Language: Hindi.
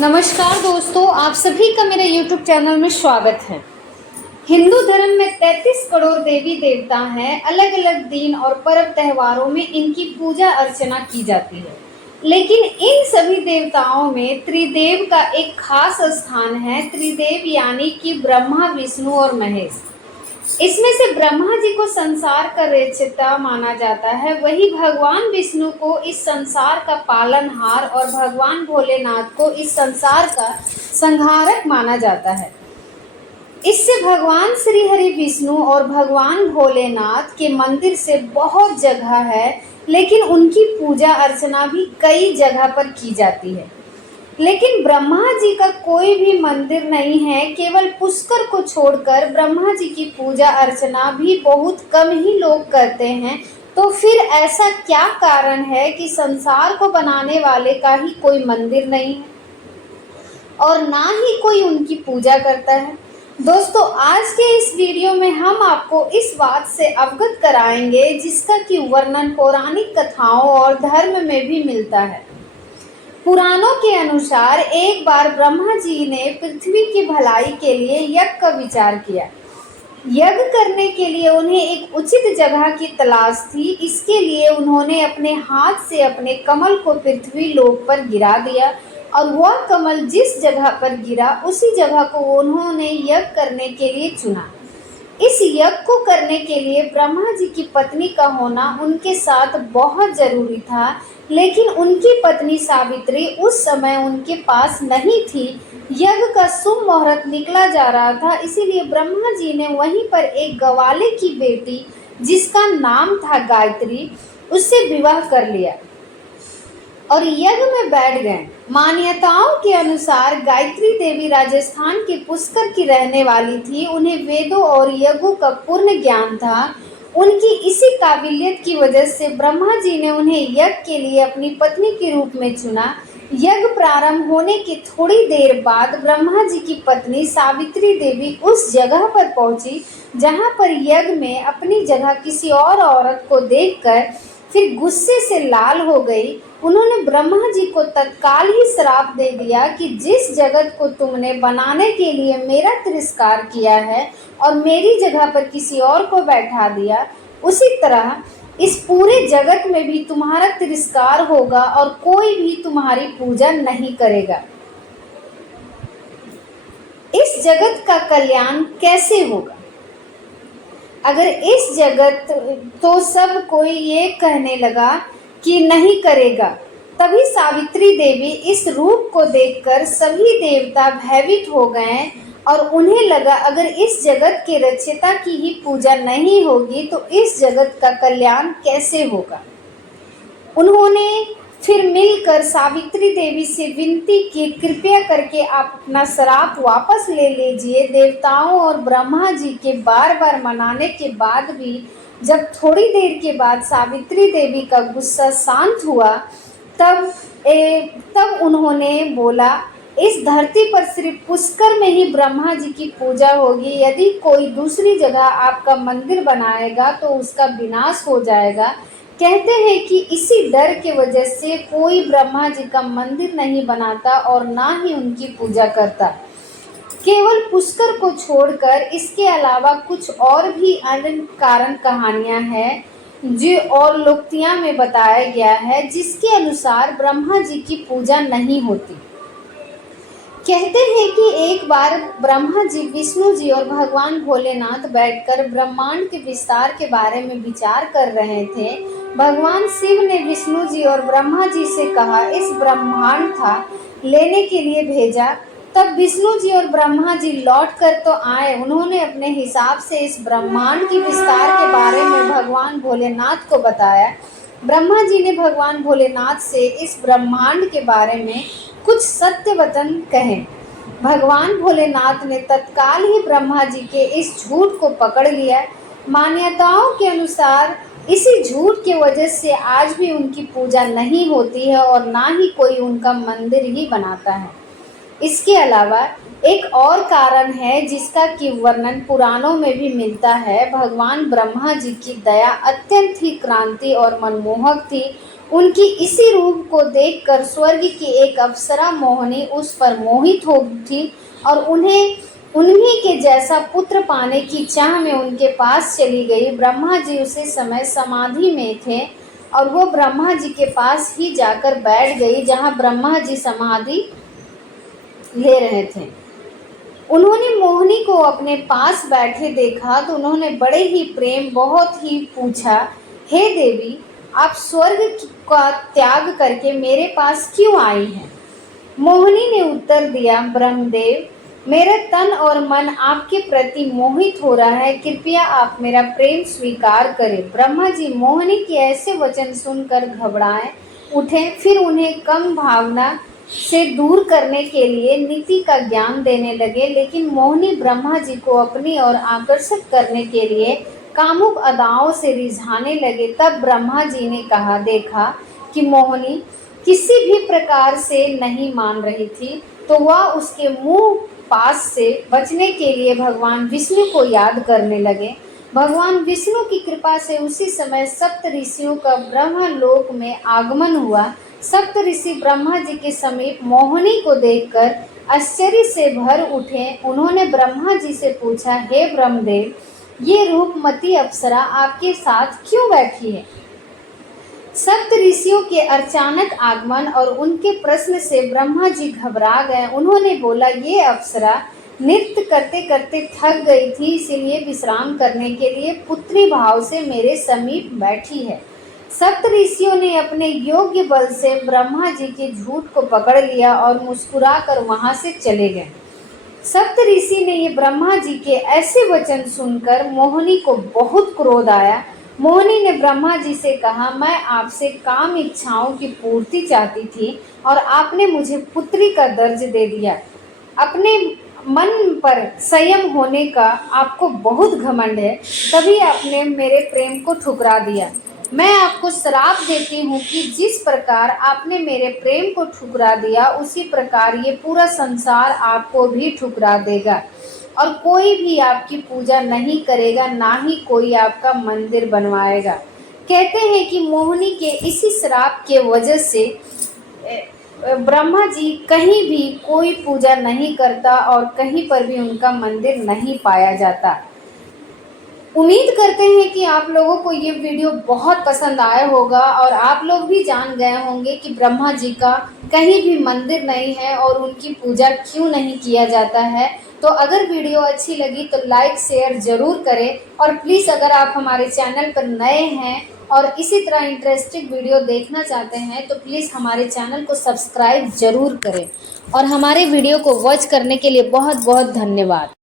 नमस्कार दोस्तों, आप सभी का मेरे YouTube चैनल में स्वागत है। हिंदू धर्म में 33 करोड़ देवी देवता हैं। अलग अलग दिन और पर्व त्योहारों में इनकी पूजा अर्चना की जाती है, लेकिन इन सभी देवताओं में त्रिदेव का एक खास स्थान है। त्रिदेव यानी कि ब्रह्मा, विष्णु और महेश। इसमें से ब्रह्मा जी को संसार का रचयिता माना जाता है, वही भगवान विष्णु को इस संसार का पालनहार और भगवान भोलेनाथ को इस संसार का संहारक माना जाता है। इससे भगवान श्री हरि विष्णु और भगवान भोलेनाथ के मंदिर से बहुत जगह है, लेकिन उनकी पूजा अर्चना भी कई जगह पर की जाती है। लेकिन ब्रह्मा जी का कोई भी मंदिर नहीं है। केवल पुष्कर को छोड़कर ब्रह्मा जी की पूजा अर्चना भी बहुत कम ही लोग करते हैं। तो फिर ऐसा क्या कारण है कि संसार को बनाने वाले का ही कोई मंदिर नहीं है और ना ही कोई उनकी पूजा करता है? दोस्तों, आज के इस वीडियो में हम आपको इस बात से अवगत कराएंगे जिसका कि वर्णन पौराणिक कथाओं और धर्म में भी मिलता है। पुराणों के अनुसार एक बार ब्रह्मा जी ने पृथ्वी की भलाई के लिए यज्ञ का विचार किया। यज्ञ करने के लिए उन्हें एक उचित जगह की तलाश थी। इसके लिए उन्होंने अपने हाथ से अपने कमल को पृथ्वी लोक पर गिरा दिया और वह कमल जिस जगह पर गिरा उसी जगह को उन्होंने यज्ञ करने के लिए चुना। इस यज्ञ को करने के लिए ब्रह्मा जी की पत्नी का होना उनके साथ बहुत जरूरी था, लेकिन उनकी पत्नी सावित्री उस समय उनके पास नहीं थी। यज्ञ का शुभ मुहूर्त निकला जा रहा था, इसीलिए ब्रह्मा जी ने वहीं पर एक गवाले की बेटी जिसका नाम था गायत्री, उससे विवाह कर लिया और यज्ञ में बैठ गए। मान्यताओं के अनुसार गायत्री देवी राजस्थान के पुष्कर की रहने वाली थी। उन्हें वेदों और यज्ञों का पूर्ण ज्ञान था। उनकी इसी काबिलियत की वजह से ब्रह्मा जी ने उन्हें यज्ञ के लिए अपनी पत्नी के रूप में चुना। यज्ञ प्रारंभ होने के थोड़ी देर बाद ब्रह्मा जी की पत्नी सावित्री देवी उस जगह पर पहुंची जहां पर यज्ञ में अपनी जगह किसी और औरत को देखकर फिर गुस्से से लाल हो गई। उन्होंने ब्रह्मा जी को तत्काल ही श्राप दे दिया कि जिस जगत को तुमने बनाने के लिए मेरा तिरस्कार किया है और मेरी जगह पर किसी और को बैठा दिया, उसी तरह इस पूरे जगत में भी तुम्हारा तिरस्कार होगा और कोई भी तुम्हारी पूजा नहीं करेगा। इस जगत का कल्याण कैसे होगा अगर इस जगत तो सब कोई ये कहने लगा कि नहीं करेगा। तभी सावित्री देवी इस रूप को देखकर सभी देवता भयभीत हो गए और उन्हें लगा अगर इस जगत के रचयिता की ही पूजा नहीं होगी तो इस जगत का कल्याण कैसे होगा। उन्होंने फिर मिलकर सावित्री देवी से विनती की, कृपया करके आप अपना श्राप वापस ले लीजिए। देवताओं और ब्रह्मा जी के बार बार मनाने के बाद भी जब थोड़ी देर के बाद सावित्री देवी का गुस्सा शांत हुआ तब उन्होंने बोला, इस धरती पर सिर्फ पुष्कर में ही ब्रह्मा जी की पूजा होगी। यदि कोई दूसरी जगह आपका मंदिर बनाएगा तो उसका विनाश हो जाएगा। कहते हैं कि इसी डर के वजह से कोई ब्रह्मा जी का मंदिर नहीं बनाता और ना ही उनकी पूजा करता। केवल पुष्कर को छोड़कर इसके अलावा कुछ और भी अन्य कारण कहानियां हैं जो और लोकोक्तियां में बताया गया है, जिसके अनुसार ब्रह्मा जी की पूजा नहीं होती। कहते हैं कि एक बार ब्रह्मा जी, विष्णु जी और भगवान भोलेनाथ बैठकर ब्रह्मांड के विस्तार के बारे में विचार कर रहे थे। भगवान शिव ने विष्णु जी और ब्रह्मा जी से कहा, इस ब्रह्मांड था लेने के लिए भेजा। तब विष्णु जी और ब्रह्मा जी लौट कर तो आए। उन्होंने अपने हिसाब से इस ब्रह्मांड की विस्तार के बारे में भगवान भोलेनाथ को बताया। ब्रह्मा जी ने भगवान भोलेनाथ से इस ब्रह्मांड के बारे में कुछ सत्य वचन कहे। भगवान भोलेनाथ ने तत्काल ही ब्रह्मा जी के इस झूठ को पकड़ लिया। मान्यताओं के अनुसार इसी झूठ की वजह से आज भी उनकी पूजा नहीं होती है और ना ही कोई उनका मंदिर ही बनाता है। इसके अलावा एक और कारण है जिसका कि वर्णन पुराणों में भी मिलता है। भगवान ब्रह्मा जी की दया अत्यंत ही क्रांति और मनमोहक थी। उनकी इसी रूप को देखकर स्वर्ग की एक अप्सरा मोहिनी उस पर मोहित हो उठी और उन्हीं के जैसा पुत्र पाने की चाह में उनके पास चली गई। ब्रह्मा जी उसी समय समाधि में थे और वो ब्रह्मा जी के पास ही जाकर बैठ गई जहाँ ब्रह्मा जी समाधि ले रहे थे। उन्होंने मोहिनी को अपने पास बैठे देखा तो उन्होंने बड़े ही प्रेम बहुत ही पूछा, हे देवी, आप स्वर्ग का त्याग करके मेरे पास क्यों आई हैं? मोहिनी ने उत्तर दिया, ब्रह्मदेव, मेरा तन और मन आपके प्रति मोहित हो रहा है, कृपया आप मेरा प्रेम स्वीकार करें। ब्रह्मा जी मोहिनी के ऐसे वचन सुनकर घबराए उठे, फिर उन्हें कम भावना से दूर करने के लिए नीति का ज्ञान देने लगे, लेकिन मोहिनी ब्रह्मा जी को अपनी ओर आकर्षित करने के लिए कामुक अदाओं से रिझाने लगे। तब ब्रह्मा जी ने कहा, देखा कि मोहिनी किसी भी प्रकार से नहीं मान रही थी, तो वह उसके मुंह पास से बचने के लिए भगवान विष्णु को याद करने लगे। भगवान विष्णु की कृपा से उसी समय सप्त ऋषियों का ब्रह्मलोक में आगमन हुआ। सप्त ऋषि ब्रह्मा जी के समीप मोहिनी को देखकर आश्चर्य से भर उठे। उन्होंने ब्रह्मा जी से पूछा, हे ब्रह्मदेव, ये रूपमती अप्सरा आपके साथ क्यों बैठी है? सप्त ऋषियों के अचानक आगमन और उनके प्रश्न से ब्रह्मा जी घबरा गए। उन्होंने बोला, ये अप्सरा नृत्य करते करते थक गई थी, इसीलिए विश्राम करने के लिए पुत्री भाव से मेरे समीप बैठी है। सप्त ऋषियों ने अपने योग्य बल से ब्रह्मा जी के झूठ को पकड़ लिया और मुस्कुराकर वहां से चले गए। सप्त ऋषि ने ये ब्रह्मा जी के ऐसे वचन सुनकर मोहिनी को बहुत क्रोध आया। मोहिनी ने ब्रह्मा जी से कहा, मैं आपसे काम इच्छाओं की पूर्ति चाहती थी और आपने मुझे पुत्री का दर्ज दे दिया। अपने मन पर संयम होने का आपको बहुत घमंड है, तभी आपने मेरे प्रेम को ठुकरा दिया। मैं आपको श्राप देती हूँ कि जिस प्रकार आपने मेरे प्रेम को ठुकरा दिया, उसी प्रकार ये पूरा संसार आपको भी ठुकरा देगा और कोई भी आपकी पूजा नहीं करेगा, ना ही कोई आपका मंदिर बनवाएगा। कहते हैं कि मोहिनी के इसी श्राप के वजह से ब्रह्मा जी कहीं भी कोई पूजा नहीं करता और कहीं पर भी उनका मंदिर नहीं पाया जाता। उम्मीद करते हैं कि आप लोगों को ये वीडियो बहुत पसंद आया होगा और आप लोग भी जान गए होंगे कि ब्रह्मा जी का कहीं भी मंदिर नहीं है और उनकी पूजा क्यों नहीं किया जाता है। तो अगर वीडियो अच्छी लगी तो लाइक शेयर ज़रूर करें और प्लीज़ अगर आप हमारे चैनल पर नए हैं और इसी तरह इंटरेस्टिंग वीडियो देखना चाहते हैं तो प्लीज़ हमारे चैनल को सब्सक्राइब ज़रूर करें और हमारे वीडियो को वॉच करने के लिए बहुत बहुत धन्यवाद।